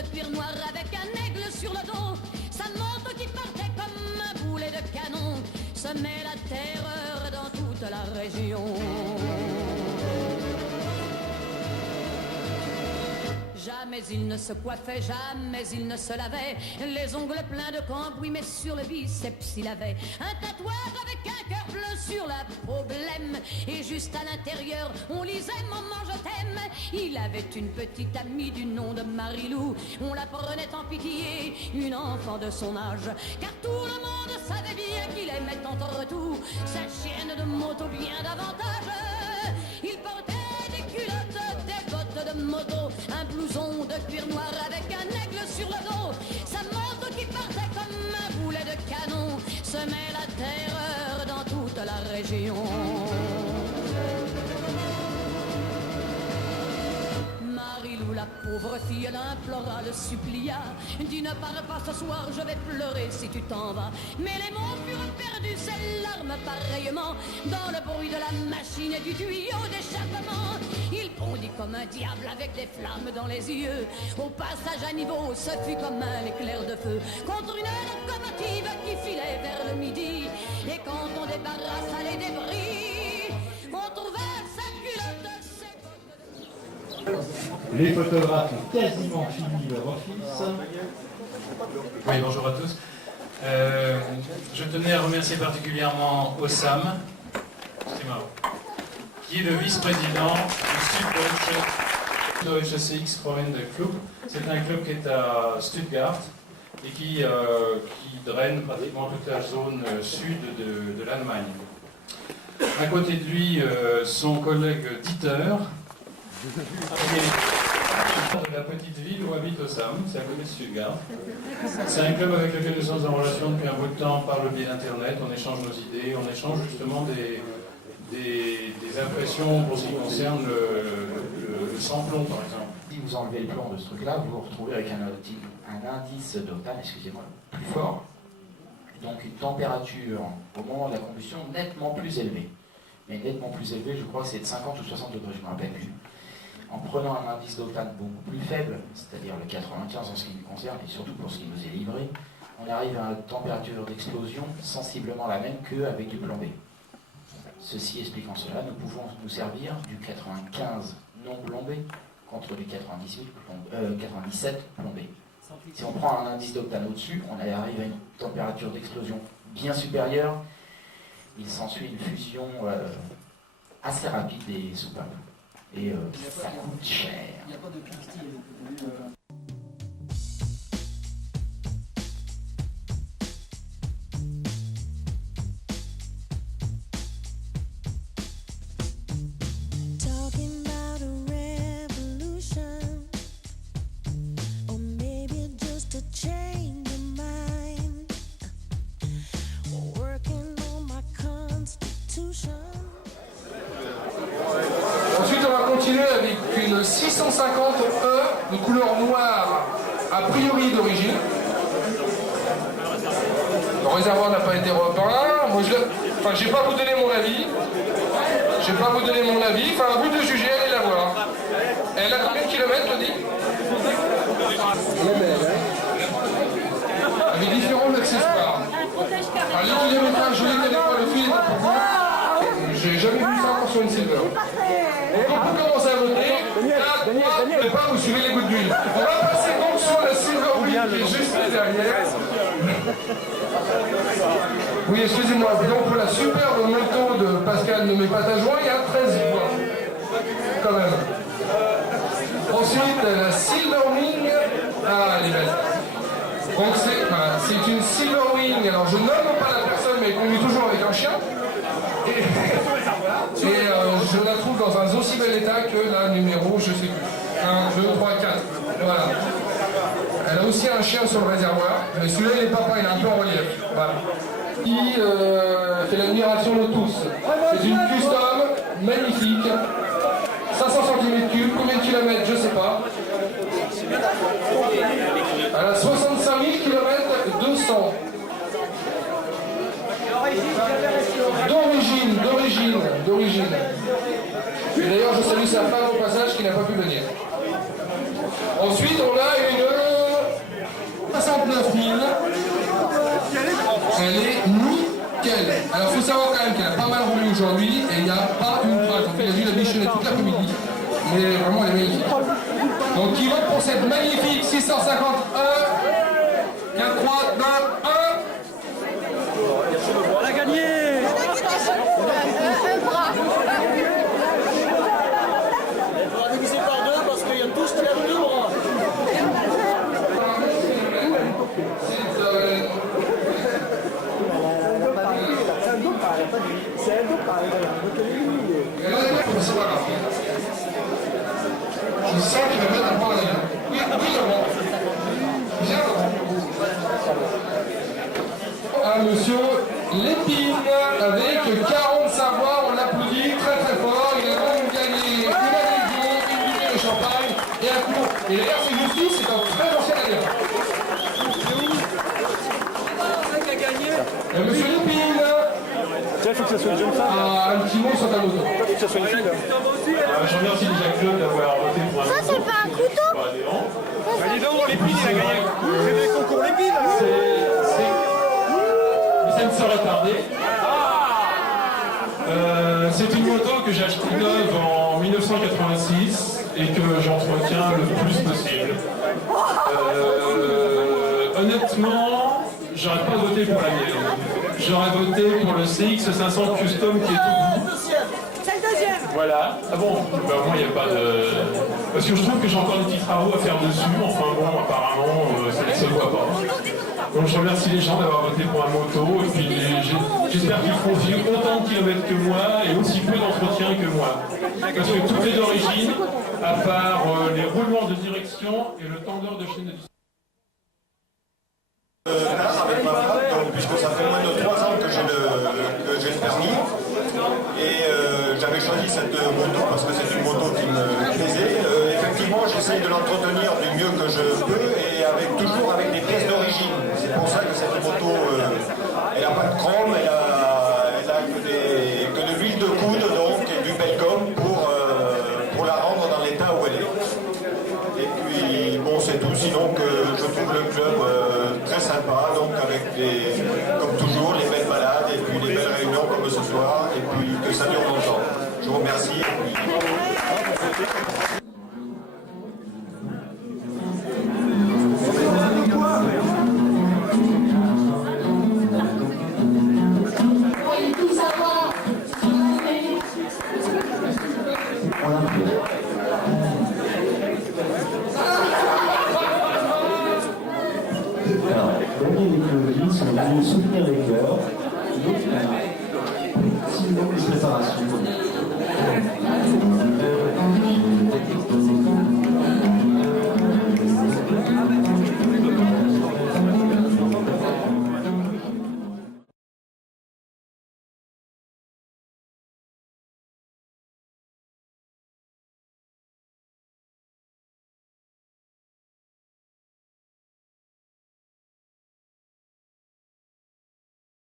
de cuir noir avec un aigle sur le dos. Sa moto qui partait comme un boulet de canon semait la terreur dans toute la région. Jamais il ne se coiffait, jamais il ne se lavait, les ongles pleins de cambouis, mais sur le biceps il avait un tatouage avec un cœur bleu sur la peau blême. Et juste à l'intérieur, on lisait « Maman, je t'aime ». Il avait une petite amie du nom de Marilou. On la prenait en pitié, une enfant de son âge, car tout le monde savait bien qu'il aimait entre tout sa chienne de moto bien davantage. Il portait des culottes, des bottes de moto, un blouson de cuir noir avec un aigle sur le dos. Sa moto qui partait comme un boulet de canon semait la terreur dans toute la région. Marilou, la pauvre fille, elle implora, le supplia. Dis ne pars pas ce soir, je vais pleurer si tu t'en vas. Mais les mots furent perdus, ses larmes pareillement, dans le bruit de la machine et du tuyau d'échappement. Il bondit comme un diable avec des flammes dans les yeux. Au passage à niveau, ce fut comme un éclair de feu contre une locomotive qui filait vers le midi. Et quand on débarrassa les débris, on trouva sa culotte. Les photographes ont quasiment fini leur office. Oui, bonjour à tous. Je tenais à remercier particulièrement Osam, qui est le vice-président du Süddeutsche CX-Freunde-Club. C'est un club qui est à Stuttgart et qui draine pratiquement toute la zone sud de l'Allemagne. À côté de lui, son collègue Dieter, de la petite ville où habite Osam, c'est à côté de Stuttgart. C'est un club avec lequel nous sommes en relation depuis un bout de temps par le biais d'Internet. On échange nos idées, on échange justement des impressions pour ce qui concerne le sans-plomb, par exemple. Si vous enlevez le plomb de ce truc-là, vous vous retrouvez avec un indice d'octane, excusez-moi, plus fort. Donc une température au moment de la combustion nettement plus élevée. Mais nettement plus élevée, je crois que c'est de 50 ou 60 degrés, je ne me rappelle plus. En prenant un indice d'octane beaucoup plus faible, c'est-à-dire le 95 en ce qui nous concerne, et surtout pour ce qui nous est livré, on arrive à une température d'explosion sensiblement la même qu'avec du plombé. Ceci expliquant cela, nous pouvons nous servir du 95 non plombé contre du 97 plombé. Si on prend un indice d'octane au-dessus, on arrive à une température d'explosion bien supérieure. Il s'ensuit une fusion assez rapide des soupapes. Et ça coûte cher. Il n'y a pas de plastique. Ensuite, on va continuer avec une 650E de couleur noire, a priori d'origine. Le réservoir n'a pas été repeint. Moi, je vais pas vous donner mon avis. Je vais pas vous donner mon avis. Enfin, à vous de juger, allez la voir. Elle a combien de kilomètres, Claudie? Avec différents accessoires. Alors, les kilomètres, je ne connais pas le film. J'ai jamais vu ça sur une Silver. Donc on peut commencer à voter. Là, ne pas vous suivez les gouttes d'huile. On va passer donc sur la Silver Wheel qui est juste derrière. Oui, excusez-moi. Donc pour la superbe moto de Pascal nommée Patajoin, il y a 13 voix. Quand même. Ensuite, la Silver Wing. Ah, elle est belle. Donc c'est une Silver Wing. Alors je nomme pas la personne, mais elle conduit toujours avec un chien. Et je la trouve dans un aussi bel état que la numéro, je sais plus, 1, 2, 3, 4. Voilà. Elle a aussi un chien sur le réservoir, mais celui-là il est pas peint, il est un peu en relief. Voilà. Qui fait l'admiration de tous. C'est une custom magnifique, 500 cm3, combien de kilomètres, je sais pas. Elle a 65 000 km 200. D'origine. Et d'ailleurs, je salue sa femme au passage qui n'a pas pu venir. Ensuite, on a une 69 000. Elle est nickel. Alors il faut savoir quand même qu'elle a pas mal roulé aujourd'hui et il n'y a pas une trace. En fait, il a dû la bichonner toute l'après-midi. Mais vraiment, elle est magnifique. Donc qui vote pour cette magnifique 651 4, 3, 2, 1. On a gagné. On va diviser par deux parce qu'il y a tous qui ont deux bras. C'est pas grave. Je sens qu'il va mettre un point là. Oui, Laurent. Viens, Laurent. Ah, monsieur Lépine, avec 45 voix, on l'applaudit très très fort. Il a donc gagné une adhésion, une bouteille de champagne et un coup. Et d'ailleurs, c'est justice, c'est un très ancien adhérent. Qui a gagné? Monsieur Lépine. Tiens, il faut que ça soit une jeune femme. Un petit mot sur ta moto. Il faut que ça soit une fille. Je remercie déjà Claude d'avoir voté pour un Ça, c'est pas un couteau? Bah, dis donc, l'épine, il a gagné. C'est des concours l'épine. Mais ça ne sera tardé. C'est une moto que j'ai achetée neuve en 1986 et que j'entretiens le plus possible. Honnêtement, j'aurais pas voté pour la mienne. J'aurais voté pour le CX500 Custom qui est tout bout. C'est le deuxième. Voilà. Ah bon, bah, moi il n'y a pas de... Parce que je trouve que j'ai encore des petits travaux à faire dessus. Enfin bon, apparemment, ça ne se voit pas. Donc je remercie les gens d'avoir voté pour un moto. Et puis j'espère qu'ils feront vivre autant de kilomètres que moi et aussi peu d'entretien que moi. Parce que tout est d'origine, à part les roulements de direction et le tendeur de chaîne de distance. Avec ma femme, donc, puisque ça fait moins de 3 ans que j'ai le permis. Et j'avais choisi cette moto parce que c'est une moto qui me plaisait. Effectivement, j'essaye de l'entretenir du mieux que je peux et toujours avec des pièces d'origine. C'est pour ça que cette moto, elle n'a pas de chrome, elle a que de l'huile de coude donc, et du Belcom pour la rendre dans l'état où elle est. Et puis, bon, c'est tout. Sinon, je trouve le club très sympa, donc avec comme toujours, les belles balades et puis les belles réunions comme ce soir, et puis que ça dure longtemps. Je vous remercie. Daniel et Claudie sont venus soutenir les chœurs. Donc, il y a 6 mois de préparation.